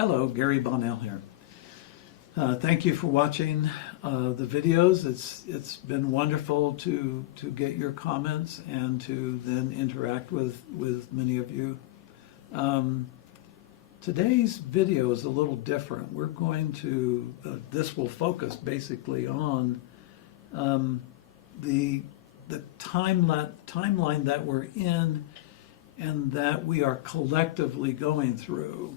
Hello, Gary Bonnell here. Thank you for watching the videos. It's been wonderful to get your comments and to then interact with many of you. Today's video is a little different. We're going to, this will focus basically on the timeline that we're in and that we are collectively going through.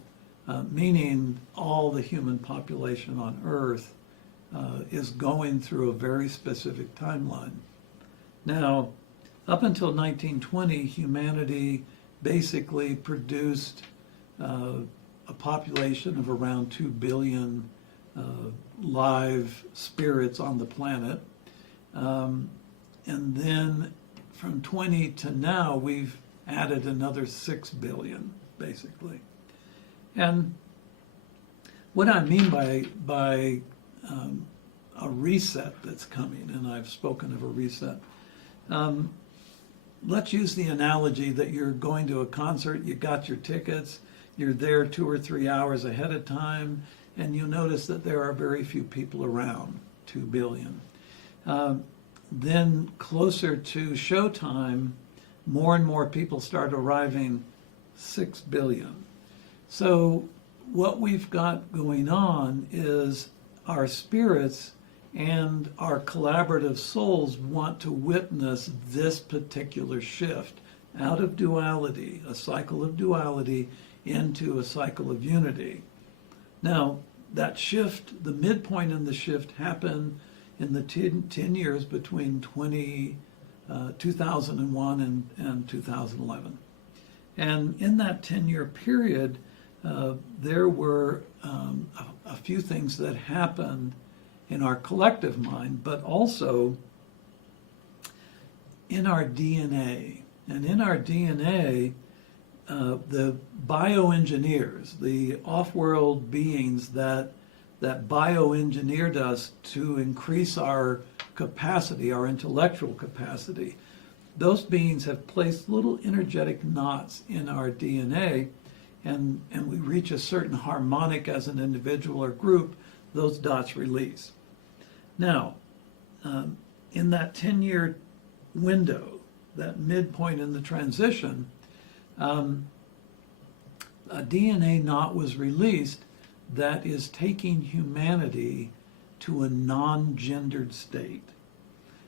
Meaning all the human population on Earth is going through a very specific timeline. Now, up until 1920, humanity basically produced a population of around 2 billion live spirits on the planet. And then from 20 to now, we've added another 6 billion, basically. And what I mean by a reset that's coming, and I've spoken of a reset, let's use the analogy that you're going to a concert, you got your tickets, you're there 2 or 3 hours ahead of time, and you notice that there are very few people around, 2 billion. Then closer to showtime, more and more people start arriving, 6 billion. So what we've got going on is our spirits and our collaborative souls want to witness this particular shift out of duality, a cycle of duality, into a cycle of unity. Now, that shift, the midpoint in the shift happened in the 10 years between 2001 and 2011. And in that 10-year period, there were a few things that happened in our collective mind, but also in our DNA. And in our DNA, the bioengineers, the off-world beings that bioengineered us to increase our capacity, our intellectual capacity, those beings have placed little energetic knots in our DNA. And we reach a certain harmonic as an individual or group, those dots release. Now, in that 10-year window, that midpoint in the transition, a DNA knot was released that is taking humanity to a non-gendered state.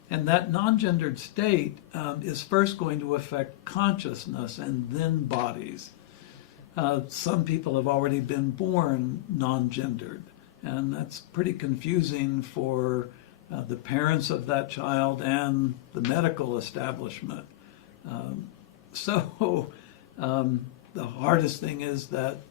And that non-gendered state is first going to affect consciousness and then bodies. Some people have already been born non-gendered, and that's pretty confusing for the parents of that child and the medical establishment. So the hardest thing is that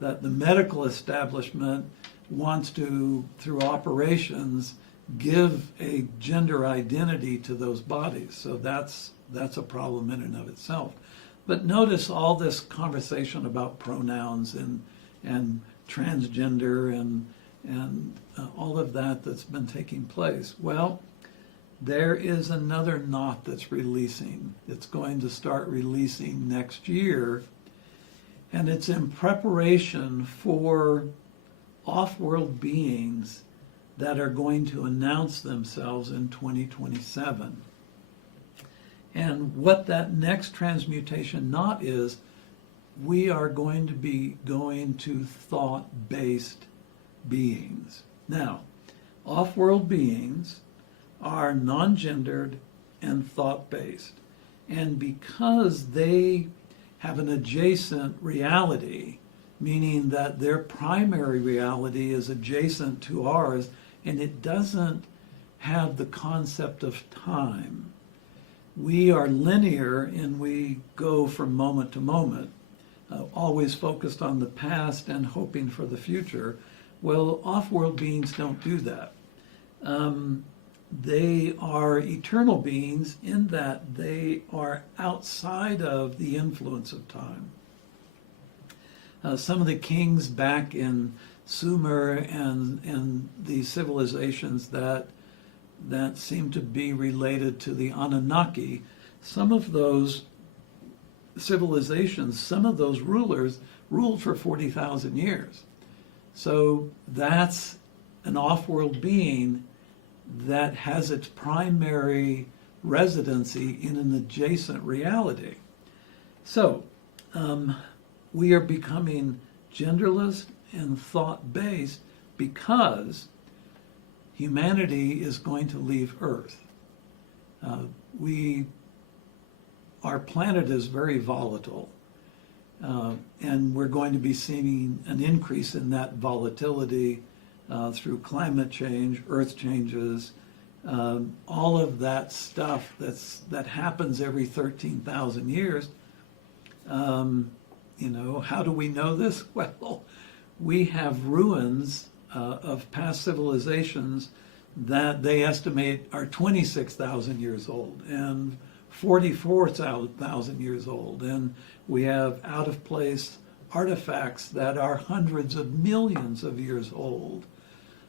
the medical establishment wants to, through operations, give a gender identity to those bodies. So that's a problem in and of itself. But notice all this conversation about pronouns and transgender and all of that that's been taking place. Well, there is another knot that's releasing. It's going to start releasing next year, and it's in preparation for off-world beings that are going to announce themselves in 2027. And what that next transmutation knot is, we are going to be going to thought-based beings. Now, off-world beings are non-gendered and thought-based. And because they have an adjacent reality, meaning that their primary reality is adjacent to ours, and it doesn't have the concept of time. We are linear and we go from moment to moment, always focused on the past and hoping for the future. Well, off-world beings don't do that. They are eternal beings in that they are outside of the influence of time. Some of the kings back in Sumer and the civilizations that seem to be related to the Anunnaki, some of those civilizations, some of those rulers ruled for 40,000 years. So that's an off-world being that has its primary residency in an adjacent reality. So we are becoming genderless and thought-based because humanity is going to leave Earth. Our planet is very volatile, and we're going to be seeing an increase in that volatility through climate change, Earth changes, all of that stuff that happens every 13,000 years. How do we know this? Well, we have ruins of past civilizations that they estimate are 26,000 years old and 44,000 years old. And we have out-of-place artifacts that are hundreds of millions of years old.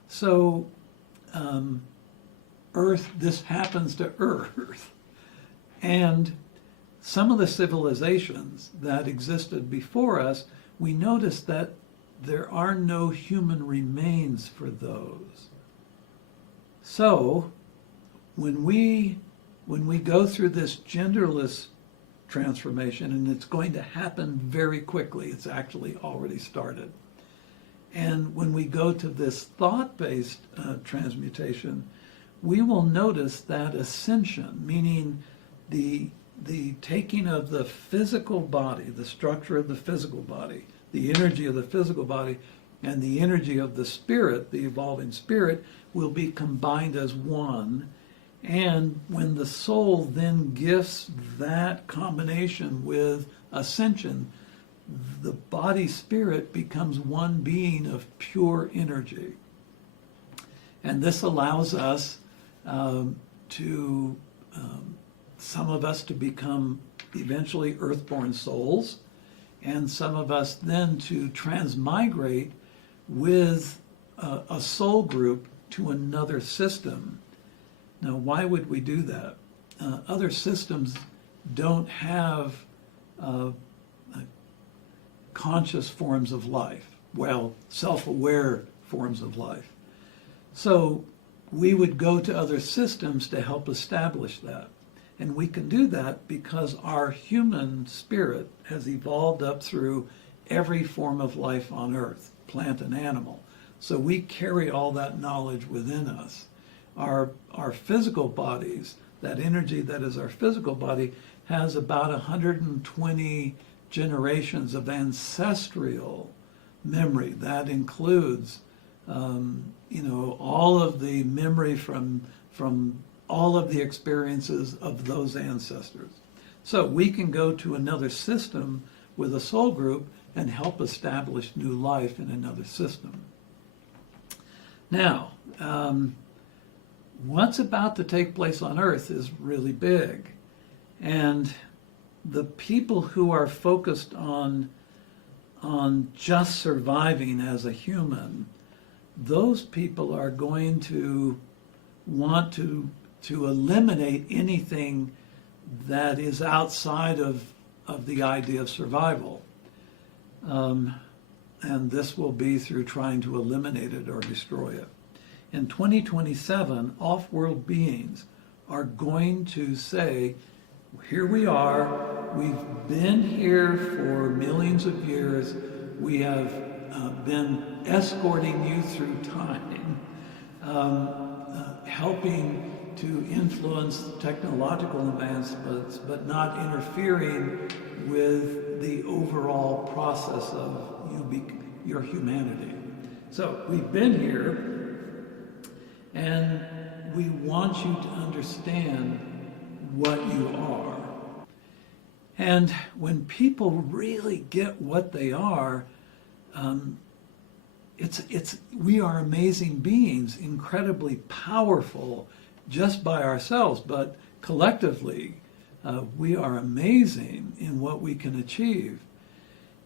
So this happens to Earth. And some of the civilizations that existed before us, we noticed that there are no human remains for those. So when we go through this genderless transformation, and it's going to happen very quickly, it's actually already started. And when we go to this thought-based transmutation, we will notice that ascension, meaning the taking of the physical body, the structure of the physical body, the energy of the physical body, and the energy of the spirit, the evolving spirit, will be combined as one. And when the soul then gifts that combination with ascension, the body-spirit becomes one being of pure energy. And this allows us some of us to become eventually earthborn souls, and some of us then to transmigrate with a soul group to another system. Now, why would we do that? Other systems don't have conscious forms of life, well, self-aware forms of life. So we would go to other systems to help establish that. And we can do that because our human spirit has evolved up through every form of life on Earth, plant and animal. So we carry all that knowledge within us. Our physical bodies, that energy that is our physical body, has about 120 generations of ancestral memory. That includes, all of the memory from all of the experiences of those ancestors. So we can go to another system with a soul group and help establish new life in another system. Now, what's about to take place on Earth is really big. And the people who are focused on just surviving as a human, those people are going to want to eliminate anything that is outside of the idea of survival. And this will be through trying to eliminate it or destroy it. In 2027, off-world beings are going to say, here we are, we've been here for millions of years, we have been escorting you through time, helping to influence technological advancements, but not interfering with the overall process of your humanity. So we've been here, and we want you to understand what you are. And when people really get what they are, we are amazing beings, incredibly powerful just by ourselves, but collectively, we are amazing in what we can achieve.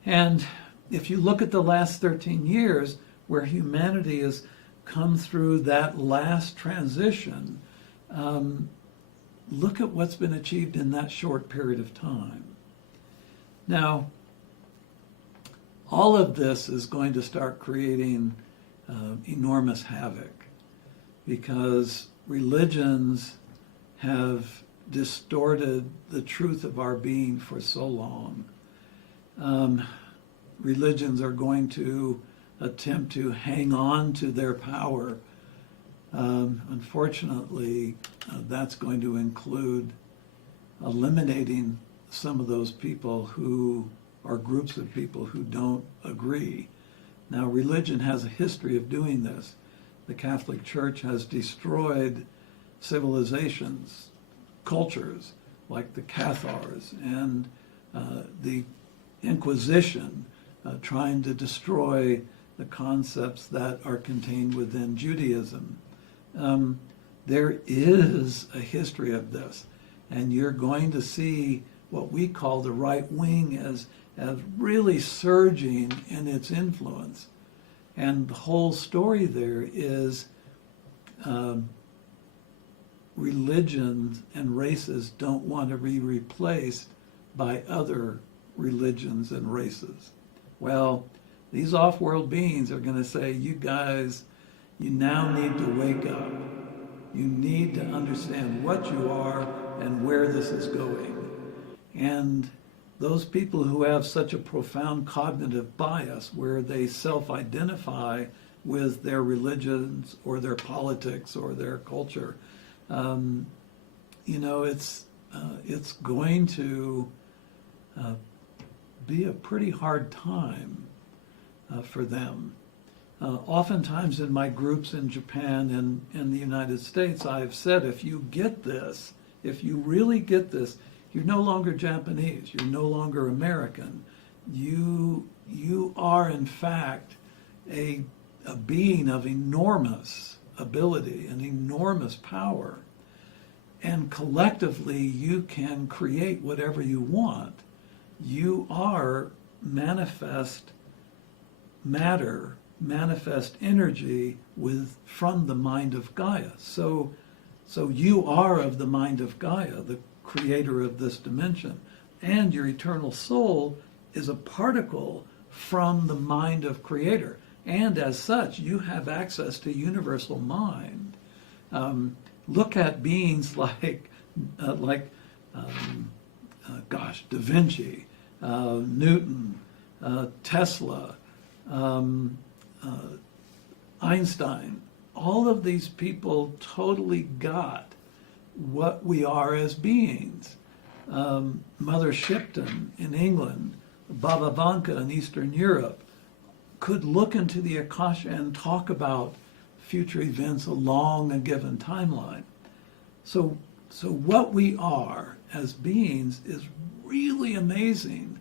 And if you look at the last 13 years, where humanity has come through that last transition, look at what's been achieved in that short period of time. Now, all of this is going to start creating enormous havoc, because religions have distorted the truth of our being for so long. Religions are going to attempt to hang on to their power. Unfortunately, that's going to include eliminating some of those people who are groups of people who don't agree. Now, religion has a history of doing this. The Catholic Church has destroyed civilizations, cultures, like the Cathars, and the Inquisition, trying to destroy the concepts that are contained within Judaism. There is a history of this, and you're going to see what we call the right wing as really surging in its influence. And the whole story there is religions and races don't want to be replaced by other religions and races. Well, these off-world beings are going to say, you guys, you now need to wake up. You need to understand what you are and where this is going. And those people who have such a profound cognitive bias where they self-identify with their religions or their politics or their culture, it's going to be a pretty hard time for them. Oftentimes in my groups in Japan and in the United States, I've said, if you get this, if you really get this, you're no longer Japanese, you're no longer American. You are, in fact, a being of enormous ability and enormous power. And collectively, you can create whatever you want. You are manifest matter, manifest energy from the mind of Gaia. So you are of the mind of Gaia, the creator of this dimension. And your eternal soul is a particle from the mind of Creator. And as such, you have access to universal mind. Look at beings like Da Vinci, Newton, Tesla, Einstein. All of these people totally got what we are as beings. Mother Shipton in England, Baba Vanka in Eastern Europe, could look into the Akasha and talk about future events along a given timeline. So what we are as beings is really amazing.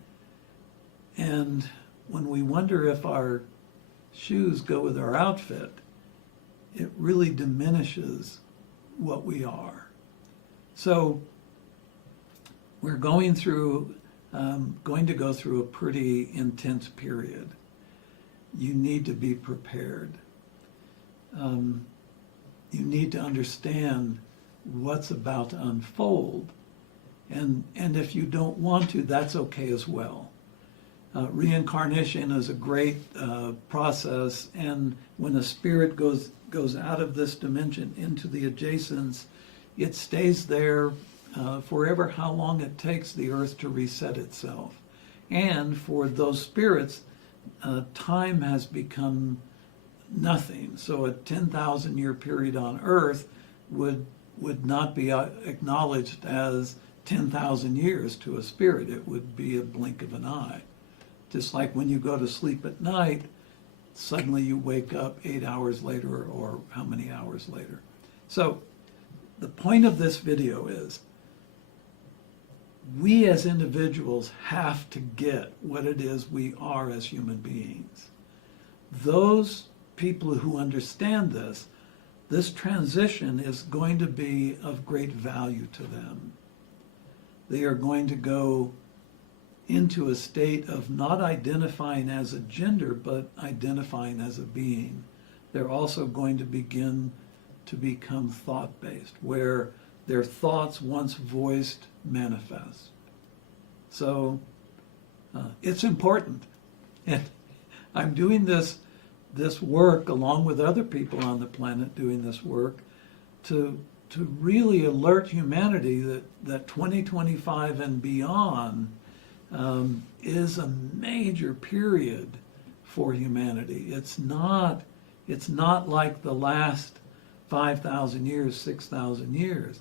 And when we wonder if our shoes go with our outfit, it really diminishes what we are. So we're going to go through a pretty intense period. You need to be prepared. You need to understand what's about to unfold. And if you don't want to, that's okay as well. Reincarnation is a great process, and when a spirit goes out of this dimension into the adjacents, it stays there forever, how long it takes the earth to reset itself. And for those spirits, time has become nothing. So a 10,000 year period on earth would not be acknowledged as 10,000 years to a spirit. It would be a blink of an eye. Just like when you go to sleep at night, suddenly you wake up 8 hours later or how many hours later. So the point of this video is we as individuals have to get what it is we are as human beings. Those people who understand this transition is going to be of great value to them. They are going to go into a state of not identifying as a gender, but identifying as a being. They're also going to begin to become thought-based, where their thoughts once voiced manifest. So it's important. And I'm doing this work along with other people on the planet doing this work to really alert humanity that 2025 and beyond is a major period for humanity. It's not like the last 5,000 years, 6,000 years.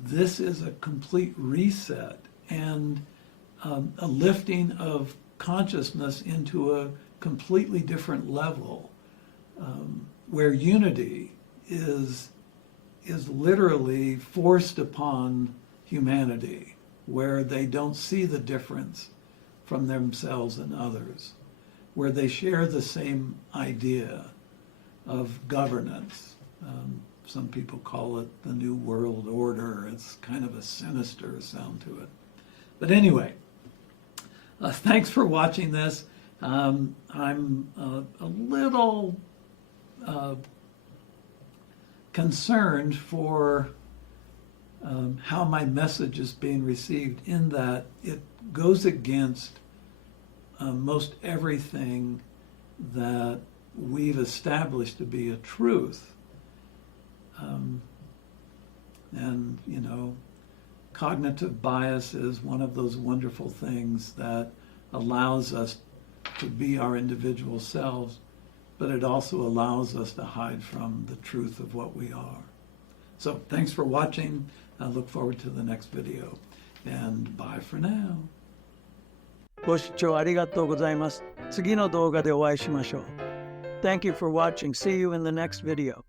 This is a complete reset and a lifting of consciousness into a completely different level, where unity is literally forced upon humanity, where they don't see the difference from themselves and others, where they share the same idea of governance. Some people call it the New World Order. It's kind of a sinister sound to it. But anyway, thanks for watching this. I'm a little concerned for how my message is being received, in that it goes against most everything that we've established to be a truth. And, you know, cognitive bias is one of those wonderful things that allows us to be our individual selves, but it also allows us to hide from the truth of what we are. So thanks for watching. I look forward to the next video. And bye for now. ご視聴ありがとうございます。次の動画でお会いしましょう。Thank you for watching. See you in the next video.